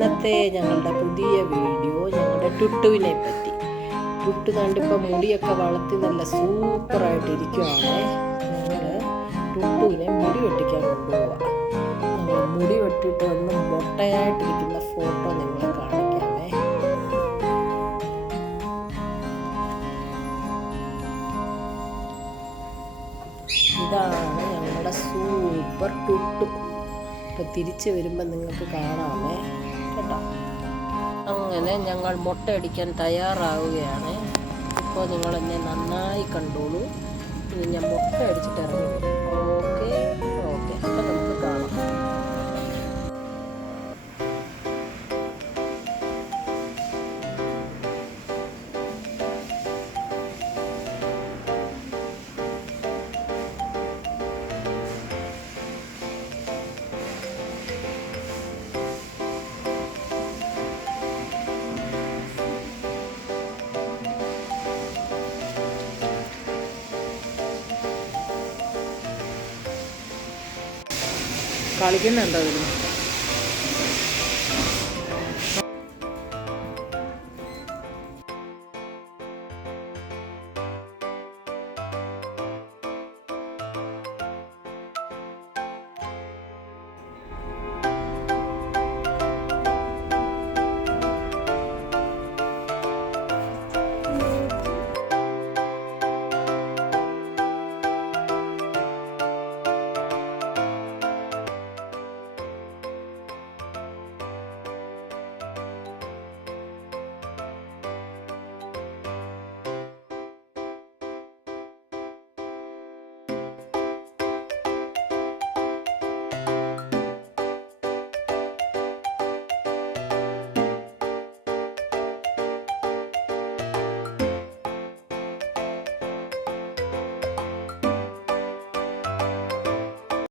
ഇന്നത്തെ ഞങ്ങളുടെ പുതിയ വീഡിയോ ഞങ്ങളുടെ ടുട്ടുവിനെ പറ്റി. ടുട്ടു കണ്ടിപ്പോൾ മുടിയൊക്കെ വളർത്തി നല്ല സൂപ്പറായിട്ട് ഇരിക്കുവാണ്. ഞങ്ങൾ ടുട്ടുവിനെ മുടി വെട്ടിക്കാൻ കൊണ്ടുപോവാം. ഞങ്ങൾ മുടി വെട്ടിയിട്ട് വന്ന് മൊട്ടയായിട്ടിരിക്കുന്ന ഫോട്ടോ നിങ്ങളെ കാണിക്കാമേ. ഇതാണ് ഞങ്ങളുടെ സൂപ്പർ ടുട്ടു. ഇപ്പോൾ തിരിച്ച് വരുമ്പോൾ നിങ്ങൾക്ക് കാണാമേ കേട്ടോ. അങ്ങനെ ഞങ്ങൾ മുട്ടയടിക്കാൻ തയ്യാറാവുകയാണ്. ഇപ്പോൾ നിങ്ങളെന്നെ നന്നായി കണ്ടോളൂ. ഇനി ഞാൻ മുട്ട അടിച്ചിട്ട് ഇറങ്ങി വരും. ഓക്കെ ഓക്കെ, അപ്പോൾ നമുക്ക് കാണാം. കളിക്കുന്നുണ്ടോ അതിന്?